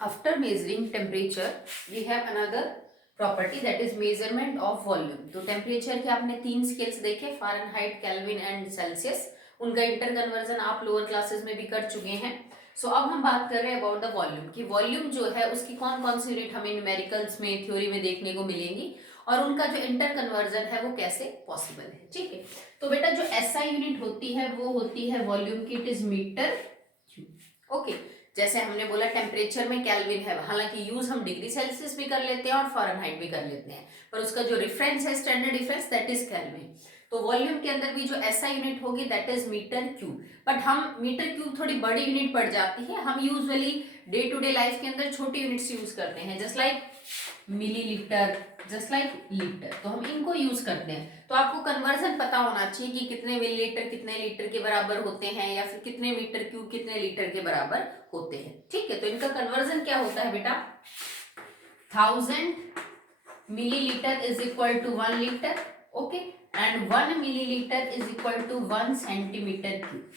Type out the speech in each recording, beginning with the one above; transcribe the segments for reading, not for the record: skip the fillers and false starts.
After measuring temperature, we have another property that is measurement of volume. तो temperature के आपने तीन scales देखे, फ़ारेनहाइट, केल्विन एंड सेल्सियस. उनका इंटर कन्वर्जन आप लोअर क्लासेस में भी कर चुके हैं. सो अब हम बात कर रहे हैं अबाउट द वॉल्यूम कि वॉल्यूम जो है उसकी कौन कौन सी यूनिट हमें न्यूमेरिकल्स में, थ्योरी में देखने को मिलेंगी और उनका जो इंटर कन्वर्जन है वो कैसे पॉसिबल है. ठीक है, तो बेटा जो एसआई यूनिट होती है वो होती है वॉल्यूम की, it is metre cube. Okay, जैसे हमने बोला टेम्परेचर में केल्विन है, हालांकि यूज हम डिग्री सेल्सियस भी कर लेते हैं और फ़ारेनहाइट भी कर लेते हैं, पर उसका जो रेफरेंस है, standard difference, that is kelvin. तो वॉल्यूम के अंदर भी जो ऐसा यूनिट होगी that is metre cube. But हम मीटर क्यूब थोड़ी बड़ी यूनिट पड़ जाती है, हम usually day to day life के अंदर छोटी यूनिट्स यूज करते हैं, just like millilitre, just like litre, तो हम इनको यूज करते हैं. तो आपको कन्वर्जन पता होना चाहिए कि कितने मिलीलीटर कितने लीटर के बराबर होते हैं, या फिर कितने मीटर क्यूब कितने लीटर के बराबर होते हैं. ठीक है, तो इनका कन्वर्जन क्या होता है बेटा, 1000 millilitre is equal to 1 litre. Okay, and 1 millilitre is equal to 1 centimetre cube.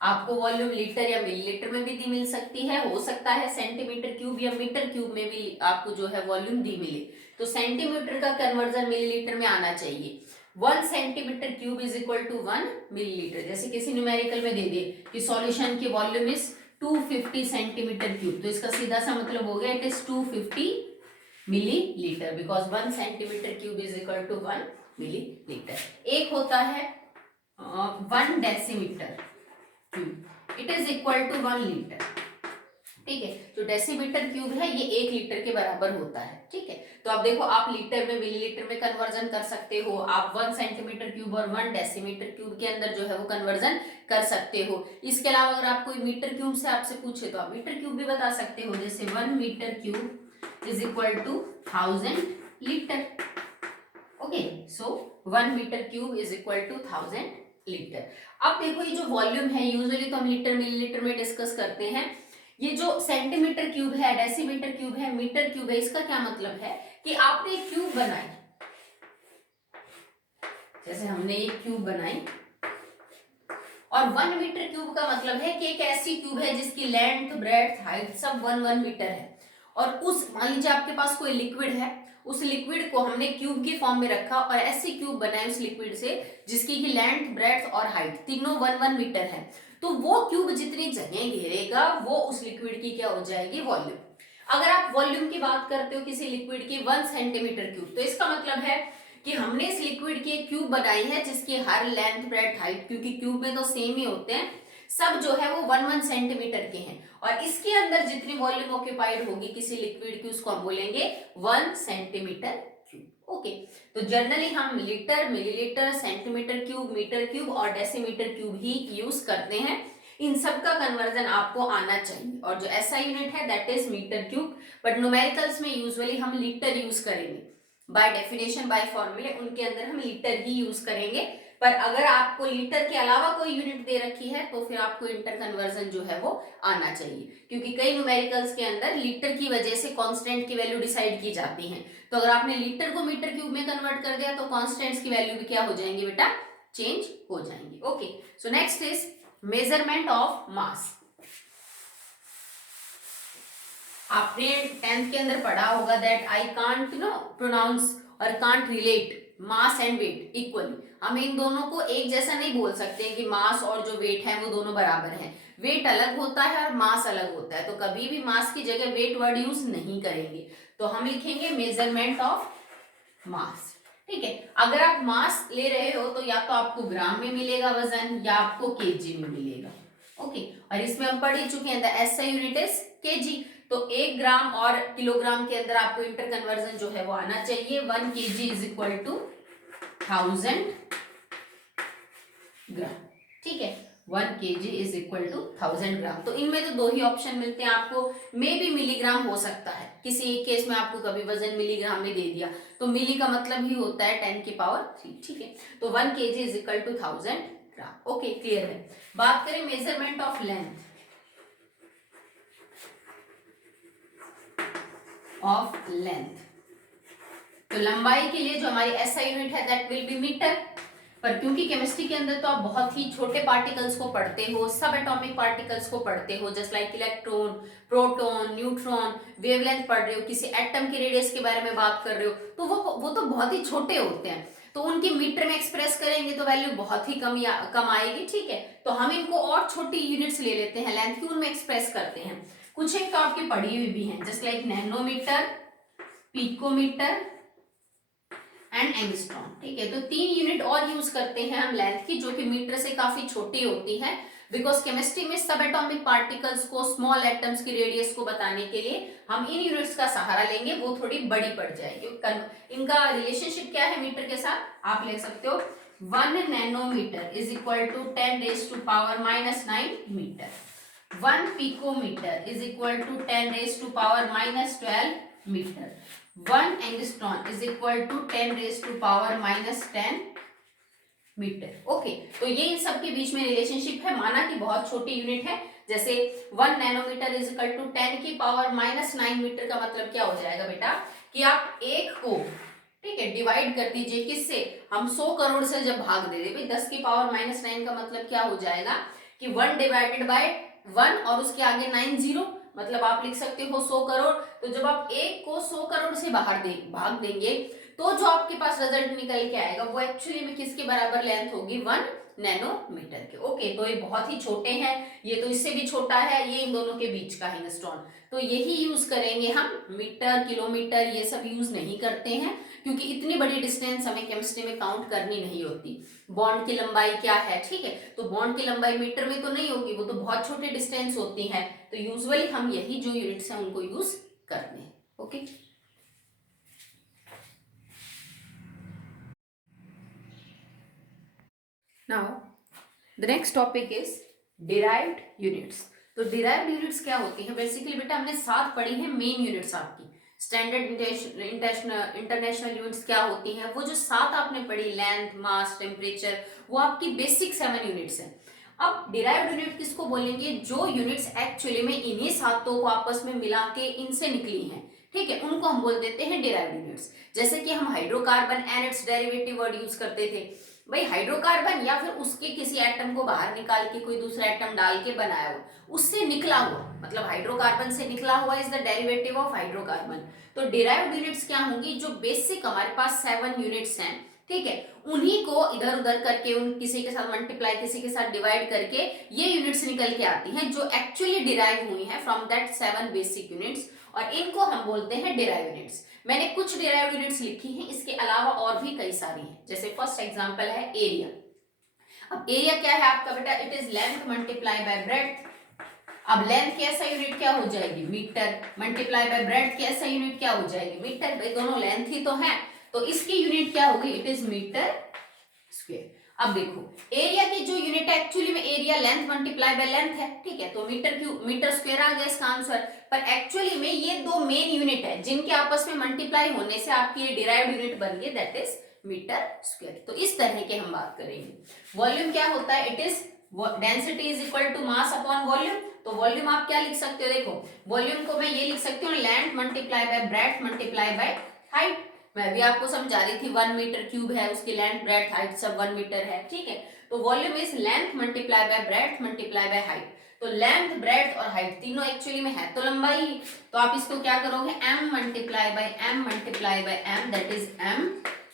आपको वॉल्यूम लीटर या मिलीलीटर में भी दी मिल सकती है, हो सकता है सेंटीमीटर क्यूब या मीटर क्यूब में भी आपको जो है वॉल्यूम दी मिले. तो सेंटीमीटर का कन्वर्जन मिलीलीटर में आना चाहिए. 1 centimetre cube is equal to 1 millilitre. जैसे किसी न्यूमेरिकल में दे दे कि सॉल्यूशन की वॉल्यूम इज 250 सेंटीमीटर क्यूब, तो इसका सीधा सा मतलब हो गया it is 250 millilitre, because 1 centimetre cube is equal to 1 millilitre. एक होता है 1 decimetre cube, it is equal to 1 litre. ठीक है, जो डेसीमीटर क्यूब है ये 1 लीटर के बराबर होता है. ठीक है, तो आप देखो, आप लीटर में मिलीलीटर में कन्वर्जन कर सकते हो, आप 1 सेंटीमीटर क्यूब और 1 डेसीमीटर क्यूब के अंदर जो है वो कन्वर्जन कर सकते हो. इसके अलावा अगर आप कोई मीटर क्यूब से आपसे पूछे तो आप मीटर क्यूब भी बता सकते हो, जैसे 1 metre cube is equal to 1000 litre. Okay, so 1 metre cube is equal to 1000 litre. अब देखो, ये जो वॉल्यूम है यूजुअली तो हम लीटर मिलीलीटर में डिस्कस करते हैं. ये जो सेंटीमीटर क्यूब है, डेसीमीटर क्यूब है, मीटर क्यूब है, इसका क्या मतलब है कि आपने एक क्यूब बनाई, जैसे हमने एक क्यूब बनाई, और 1 मीटर क्यूब का मतलब है कि एक ऐसी क्यूब है जिसकी लेंथ, ब्रेड्थ, हाइट सब 1 मीटर है. और उस, मान लीजिए आपके पास कोई लिक्विड है, उस लिक्विड को हमने क्यूब की फॉर्म में रखा और ऐसी क्यूब बनाई उस लिक्विड से जिसकी की लेंथ, ब्रेड्थ और हाइट तीनों 1 मीटर है. तो वो क्यूब जितनी जगह घेरेगा वो उस लिक्विड की क्या हो जाएगी, वॉल्यूम. अगर आप वॉल्यूम की बात करते हो किसी लिक्विड की 1 सेंटीमीटर क्यूब, तो इसका मतलब है कि हमने इस लिक्विड की एक क्यूब बनाई है जिसकी हर लेंथ, ब्रेड्थ, हाइट, क्योंकि क्यूब में तो सेम ही होते हैं, सब जो है वो 1 सेंटीमीटर के हैं, और इसके अंदर जितनी वॉल्यूम ऑक्यूपाइड होगी किसी लिक्विड की उसको हम बोलेंगे 1 सेंटीमीटर क्यूब. ओके, तो जनरली हम litre, millilitre, centimetre cube, metre cube और डेसीमीटर क्यूब ही यूज करते हैं. इन सब का कन्वर्जन आपको आना चाहिए. और जो ऐसा यूनिट है that is metre cube, but numericals में यूजुअली हम लीटर यूज करेंगे. बाय डेफिनेशन, बाय फॉर्मूले उनके अंदर हम लीटर ही यूज करेंगे. पर अगर आपको लीटर के अलावा कोई यूनिट दे रखी है तो फिर आपको इंटर कन्वर्जन जो है वो आना चाहिए, क्योंकि कई न्यूमेरिकल्स के अंदर लीटर की वजह से कांस्टेंट की वैल्यू डिसाइड की जाती है. तो अगर आपने लीटर को मीटर क्यूब में कन्वर्ट कर दिया तो कांस्टेंट्स की वैल्यू भी क्या हो जाएंगी बेटा, चेंज हो जाएंगी. Okay, so next is measurement of mass. आपने 10th के अंदर पढ़ा होगा दैट आई कांट प्रोनाउंस और can't relate mass and weight equally. हम इन दोनों को एक जैसा नहीं बोल सकते कि मास और जो वेट है वो दोनों बराबर हैं. वेट अलग होता है और मास अलग होता है, तो कभी भी मास की जगह वेट वर्ड यूज नहीं करेंगे. तो हम लिखेंगे मेजरमेंट ऑफ मास. ठीक है, अगर आप मास ले रहे हो तो या तो आपको ग्राम में मिलेगा वजन, या आपको केजी में मिलेगा. ओके, और इसमें हम पढ़ ही चुके हैं the SI unit is KG. तो 1 ग्राम और किलोग्राम के अंदर आपको इंटर कन्वर्जन जो है वो आना चाहिए. 1 केजी इज इक्वल टू 1000 ग्राम. ठीक है, 1 केजी इज इक्वल टू 1000 ग्राम. तो इनमें तो दो ही ऑप्शन मिलते हैं आपको, मे भी मिलीग्राम हो सकता है, किसी एक केस में आपको कभी वजन मिलीग्राम में दे दिया तो मिली का मतलब ही होता है 10 की पावर 3. ठीक है, तो 1 KG is equal to 1000 gram. Okay, clear है. बात करें measurement of length, of length, तो लंबाई के लिए जो हमारी एसआई यूनिट है दैट विल बी मीटर. पर क्योंकि केमिस्ट्री के अंदर तो आप बहुत ही छोटे पार्टिकल्स को पढ़ते हो, सब एटॉमिक पार्टिकल्स को पढ़ते हो, just like electron, proton, neutron, wavelength पढ़ रहे हो, किसी एटम के रेडियस के बारे में बात कर रहे हो, तो वो तो बहुत ही छोटे होते हैं, तो उनके मीटर में एक्सप्रेस करेंगे तो वैल्यू बहुत ही कम आएगी। ठीक है, तो हम इनको और छोटी यूनिट्स ले लेते हैं लेंथ की, उनमें एक्सप्रेस करते हैं। कुछ एक तो आपकी पढ़ी हुई भी है, just like nanometre, picometre and angstrom. ठीक है, तो 3 यूनिट और यूज करते हैं हम लेंथ की, जो कि मीटर से काफी छोटी होती है, बिकॉज केमिस्ट्री में सब एटॉमिक पार्टिकल्स को, स्मॉल एटम्स की रेडियस को बताने के लिए हम इन यूनिट्स का सहारा लेंगे, वो थोड़ी बड़ी पड़ जाएगी। इनका रिलेशनशिप क्या है मीटर के साथ, आप लिख सकते हो 1 nanometre is equal to 10⁻⁻⁹ metre, 1 picometre is equal to 10⁻⁻12 metre, 1 angstrom is equal to 10⁻⁻10 metre. Okay, तो ये इन सब के बीच में रिलेशनशिप है। माना कि बहुत छोटी यूनिट है, जैसे 1 nanometre is equal to 10⁻⁹ metre, का मतलब क्या हो जाएगा बेटा कि आप एक को, ठीक है, डिवाइड कर दीजिए किससे, हम 100 करोड़ से जब भाग दे दे भाई 10⁻⁹ का मतलब क्या हो जाएगा कि 1 डिवाइडेड बाय 1 और उसके आगे 9 जीरो, मतलब आप लिख सकते हो 100 करोड़। तो जब आप एक को 100 करोड़ से भाग देंगे तो जो आपके पास रिजल्ट निकल के आएगा वो एक्चुअली में किसके बराबर लेंथ होगी, 1 नैनोमीटर के। ओके, तो ये बहुत ही छोटे हैं, ये तो इससे भी छोटा है, ये इन दोनों के बीच का एंगस्ट्रॉम, तो यही यूज करेंगे हम। मीटर, किलोमीटर ये सब यूज नहीं करते हैं, क्योंकि इतनी बड़ी डिस्टेंस हमें केमिस्ट्री में काउंट करनी नहीं होती। बॉन्ड की लंबाई क्या है, ठीक है, तो बॉन्ड की लंबाई मीटर में तो नहीं होगी, वो तो बहुत छोटे डिस्टेंस होती है, तो यूजुअली हम यही जो यूनिट्स हैं उनको यूज करते हैं। Okay, now the next topic is derived units. तो डिराइव्ड यूनिट्स क्या होती है, बेसिकली बेटा हमने 7 पढ़ी है मेन यूनिट्स आपकी। स्टैंडर्ड इंटरनेशनल यूनिट्स क्या होती हैं, वो जो 7 आपने पढ़ी, लेंथ, मास, टेम्परेचर, वो आपकी बेसिक 7 यूनिट्स हैं। अब डिराइव्ड यूनिट किसको बोलेंगे, जो यूनिट्स एक्चुअली में इन्हीं सातों को आपस में मिला के इनसे निकली हैं, ठीक है, उनको हम बोल देते हैं डिराइव्ड यूनिट्स। जैसे कि हम hydrocarbon and it's derivative word use करते थे, भाई हाइड्रोकार्बन या फिर उसके किसी एटम को बाहर निकाल के कोई दूसरा एटम डाल के बनाया हो, उससे निकला हुआ, मतलब हाइड्रोकार्बन से निकला हुआ is the derivative of hydrocarbon. तो डिराइव्ड यूनिट्स क्या होंगी, जो बेसिक हमारे पास 7 यूनिट्स हैं, ठीक है, उन्हीं को इधर उधर करके, उन किसी के साथ मल्टीप्लाई, किसी के साथ डिवाइड करके ये यूनिट्स निकल के आती हैं, जो एक्चुअली डिराइव हुई हैं फ्रॉम दैट 7 बेसिक यूनिट्स, और इनको हम बोलते हैं डिराइव यूनिट्स। मैंने कुछ डिराइव्ड यूनिट्स लिखी हैं, इसके अलावा और भी कई सारी हैं। जैसे फर्स्ट एग्जांपल है एरिया। अब एरिया क्या है आपका बेटा, it is length multiply by breadth. अब लेंथ की ऐसा यूनिट क्या हो जाएगी, मीटर, मल्टीप्लाई बाय ब्रेड्थ की ऐसा यूनिट क्या हो जाएगी, मीटर, भाई दोनों लेंथ ही तो है, तो इसकी यूनिट क्या होगी, इट इज मीटर स्क्वायर। अब देखो एरिया की जो यूनिट है, एक्चुअली में area length multiply by length है, ठीक है, तो मीटर स्क्वायर आ गया इसका आंसर। पर एक्चुअली में ये 2 मेन यूनिट है जिनके आपस में मल्टीप्लाई होने से आपकी ये डिराइव्ड यूनिट बन गई, दैट इज मीटर स्क्वायर। तो इस तरह के हम बात करेंगे। वॉल्यूम क्या होता है, it is density is equal to mass upon volume. तो वॉल्यूम आप क्या लिख सकते हो, देखो वॉल्यूम को मैं ये लिख सकती हूँ, length multiply by breadth multiply by height. मैं भी आपको समझा रही थी 1 मीटर क्यूब है, उसकी लेंथ ब्रेड्थ हाइट सब 1 मीटर है, ठीक है, तो volume is length multiply by breadth multiply by height. तो लेंथ, ब्रेड्थ और हाइट तीनों एक्चुअली में है तो लंबाई, तो आप इसको क्या करोगे, m multiply by m multiply by m, that is m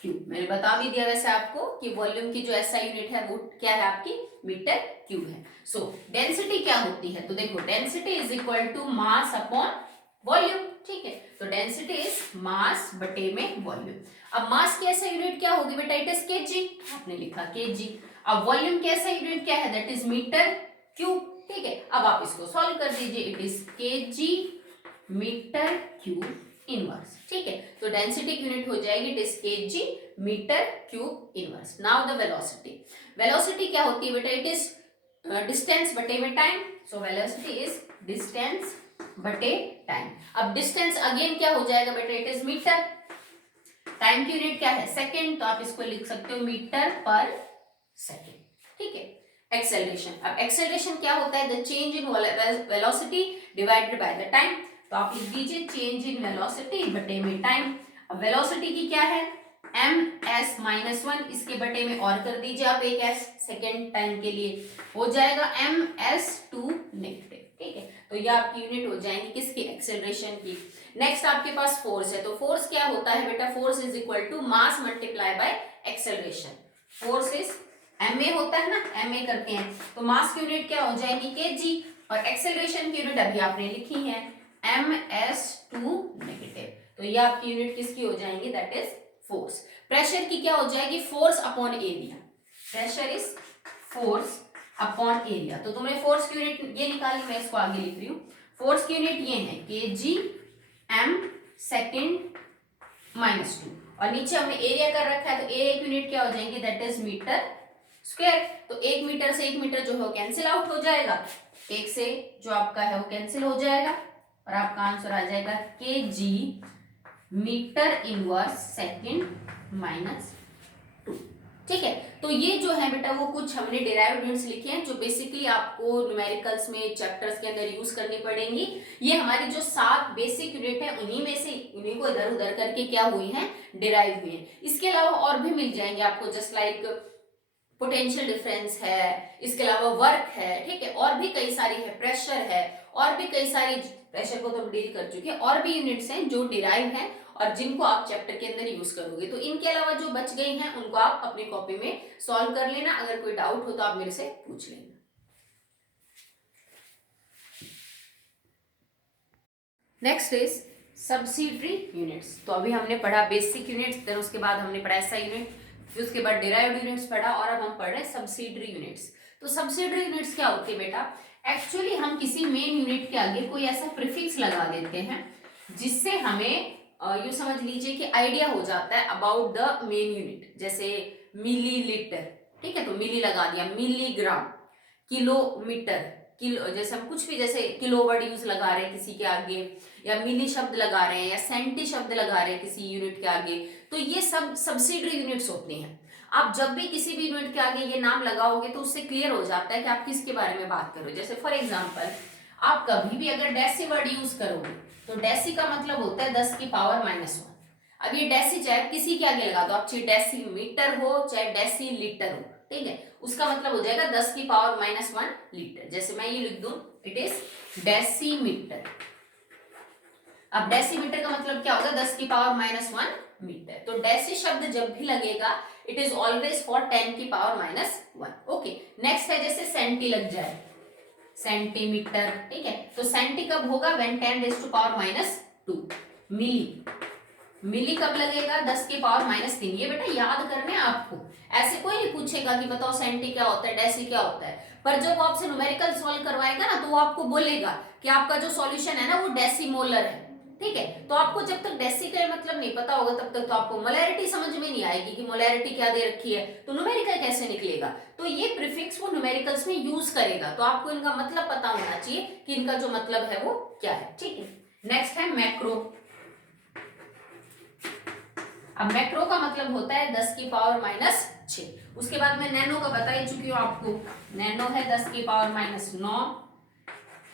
cube. मैंने बता भी दिया वैसे आपको कि वॉल्यूम की जो ऐसा यूनिट है वो क्या है, आपकी मीटर क्यूब है। सो डेंसिटी क्या होती है, तो देखो density is equal to mass upon volume, ठीक है, तो डेंसिटी इज मास बटे में वॉल्यूम। अब मास की ऐसा यूनिट क्या होगी बेटा, इट इज केजी, आपने लिखा केजी। अब वॉल्यूम की ऐसा यूनिट क्या है, दैट इज मीटर क्यूब, ठीक है। अब आप इसको सॉल्व कर दीजिए, it is KG metre cube inverse, ठीक है, तो डेंसिटी की यूनिट हो जाएगी, it is KG metre cube inverse. Now the velocity, velocity क्या होती है बेटा, इट इज डिस्टेंस बटे में time, so velocity is distance बटे टाइम। अब डिस्टेंस अगेन क्या हो जाएगा बेटा, इट इज मीटर, टाइम की यूनिट क्या है सेकंड, तो आप इसको लिख सकते हो मीटर पर सेकंड, ठीक है। एक्सेलरेशन, अब एक्सेलरेशन क्या होता है, the change in velocity divided by the time, तो आप लिख दीजिए चेंज इन वेलोसिटी बटे में टाइम। अब वेलोसिटी की क्या है, ms-1, इसके बटे में और कर दीजिए आप एक s सेकेंड टाइम के लिए, हो जाएगा ms2 नेगेटिव। ठीक है, तो ये आपकी यूनिट हो जाएंगी किसकी, एक्सेलरेशन की। नेक्स्ट आपके पास फोर्स है, तो फोर्स क्या होता है बेटा, force is equal to mass multiply by acceleration. Force is ma होता है ना, ma करते हैं, तो मास की यूनिट क्या हो जाएगी kg, और एक्सेलरेशन की यूनिट अभी आपने लिखी है ms2 नेगेटिव। तो ये आपकी यूनिट किसकी हो जाएंगी, दैट इज फोर्स। प्रेशर की क्या हो जाएगी, force upon area. Pressure is force upon area. तो तुमने फोर्स की यूनिट ये निकाली, मैं इसको आगे लिख रही हूँ। फोर्स की यूनिट ये है kg m सेकेंड -2, और नीचे हमने एरिया कर रखा है, तो एक यूनिट क्या हो जाएंगे, दैट इज मीटर स्क्वायर। तो 1 मीटर से 1 मीटर जो है कैंसिल आउट हो जाएगा, एक से जो आपका है वो कैंसिल हो जाएगा, और आपका आंसर आ जाएगा kg मीटर इनवर्स सेकेंड -2। ठीक है, तो ये जो है बेटा वो कुछ हमने डिराइव्ड यूनिट्स लिखे हैं जो बेसिकली आपको न्यूमेरिकल्स में चैप्टर्स के अंदर यूज करनी पड़ेंगी। ये हमारी जो 7 बेसिक यूनिट है उन्हीं में से उन्हीं को इधर उधर करके क्या हुई हैं, डिराइव हुई हैं। इसके अलावा और भी मिल जाएंगे आपको, जस्ट लाइक पोटेंशियल डिफरेंस है, इसके अलावा वर्क है, ठीक है, और भी कई सारी है, प्रेशर है, और भी कई सारी, प्रेशर को तो हम डील कर चुके हैं, और भी यूनिट्स हैं जो डिराइव हैं और जिनको आप चैप्टर के अंदर यूज करोगे। तो इनके अलावा जो बच गई हैं उनको आप अपनी कॉपी में सॉल्व कर लेना, अगर कोई डाउट हो तो आप मेरे से पूछ लेना। Next is subsidiary units. तो अभी हमने पढ़ा बेसिक यूनिट्स, देन उसके बाद हमने पढ़ा ऐसा यूनिट, फिर उसके बाद डिराइव्ड यूनिट्स पढ़ा, और अब हम पढ़ रहे हैं सब्सिडरी यूनिट्स। तो सब्सिडरी यूनिट्स क्या होती है बेटा, एक्चुअली हम किसी मेन यूनिट के आगे कोई ऐसा प्रीफिक्स लगा देते हैं जिससे हमें यू समझ लीजिए कि आइडिया हो जाता है अबाउट द मेन यूनिट। जैसे मिलीलीटर, ठीक है, तो मिली लगा दिया, मिलीग्राम, किलोमीटर, किलो, जैसे हम कुछ भी जैसे किलो वर्ड यूज लगा रहे हैं किसी के आगे, या मिली शब्द लगा रहे हैं, या सेंटी शब्द लगा रहे हैं किसी यूनिट के आगे, तो ये सब सब्सिडरी यूनिट्स होती हैं। आप जब भी किसी भी यूनिट के आगे ये नाम लगाओगे तो उससे क्लियर हो जाता है कि आप किसके बारे में बात कर रहे हो। जैसे फॉर एग्जाम्पल, आप कभी भी अगर डेसी वर्ड यूज करोगे तो डेसी का मतलब होता है 10 की पावर -1। अब ये डेसी चाहे किसी के आगे लगा दो आप, चाहे डेसी मीटर हो चाहे डेसी लीटर हो, ठीक है, उसका मतलब हो जाएगा 10 की पावर -1 लीटर। जैसे मैं ये लिख दूं, इट इज डेसीमीटर। अब डेसीमीटर का मतलब क्या होगा, 10 की पावर -1 मीटर। तो डेसी शब्द जब भी लगेगा इट इज ऑलवेज फॉर 10 की पावर -1। ओके, नेक्स्ट है जैसे सेंटी लग जाए, सेंटीमीटर, ठीक है, तो सेंटी कब होगा, व्हेन 10⁻²। मिली, मिली कब लगेगा, 10 की पावर -3। ये बेटा याद करने आपको, ऐसे कोई नहीं पूछेगा कि बताओ सेंटी क्या होता है, डेसी क्या होता है, पर जब वो आपसे न्यूमेरिकल सॉल्व करवाएगा ना तो वो आपको बोलेगा कि आपका जो सॉल्यूशन है ना वो डेसीमोलर है, ठीक है। तो आपको जब तक डेसी का मतलब नहीं पता होगा तब तक तो आपको मोलैरिटी समझ में नहीं आएगी कि मोलैरिटी क्या दे रखी है, तो न्यूमेरिकल कैसे निकलेगा। तो ये प्रीफिक्स वो न्यूमेरिकल्स में यूज करेगा, तो आपको इनका मतलब पता होना चाहिए कि इनका जो मतलब है वो क्या है, ठीक है। नेक्स्ट है मैक्रो। अब मैक्रो का मतलब होता है 10 की पावर -6। उसके बाद मैं नैनो का बता ही चुकी हूँ आपको, नैनो है 10 की पावर -9,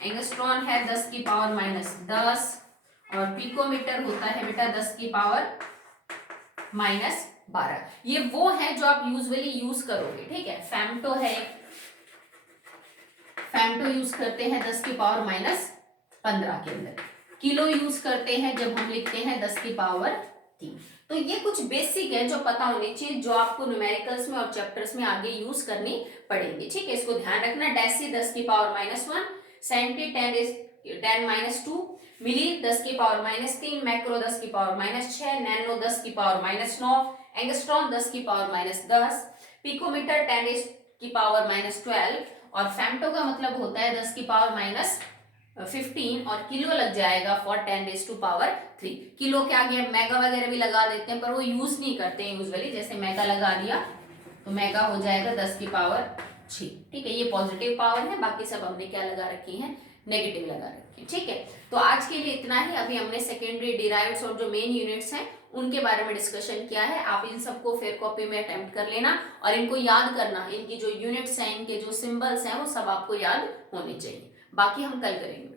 एंगस्ट्रॉन है 10 की पावर -10, और पिकोमीटर होता है बेटा 10 की पावर -12। ये वो है जो आप यूजुअली यूज करोगे, ठीक है। फेम्टो है, फेम्टो यूज करते हैं 10 की पावर -15 के अंदर। किलो यूज करते हैं जब हम लिखते हैं 10 की पावर 3। तो ये कुछ बेसिक है जो पता होने चाहिए, जो आपको न्यूमेरिकल्स में और चैप्टर्स में आगे यूज करनी पड़ेंगी, ठीक है। इसको ध्यान रखना, डेसी 10 की पावर -1, सेंटी 10⁻², मिली 10 की पावर -3, मैक्रो 10 की पावर -6, नैनो 10 की पावर -9, एंगस्ट्रॉम 10 की पावर -10, पिकोमीटर 10 की पावर -12, और फेम्टो का मतलब होता है 10 की पावर -15, और किलो लग जाएगा फॉर 10⁻3। किलो के आगे मेगा वगैरह भी लगा देते हैं पर वो यूज नहीं करते हैं यूजुअली, जैसे मेगा लगा दिया तो मेगा हो जाएगा 10 की पावर 6, ठीक है। ये पॉजिटिव पावर है, बाकी सब हमने क्या लगा रखी है, नेगेटिव लगा रखी है, ठीक है। तो आज के लिए इतना ही। अभी हमने सेकेंडरी डिराइव्ड्स और जो मेन यूनिट्स हैं उनके बारे में डिस्कशन किया है। आप इन सबको फेयर कॉपी में अटेम्प्ट कर लेना और इनको याद करना, इनकी जो यूनिट्स हैं, इनके जो सिंबल्स हैं वो सब आपको याद होने चाहिए। बाकी हम कल करेंगे।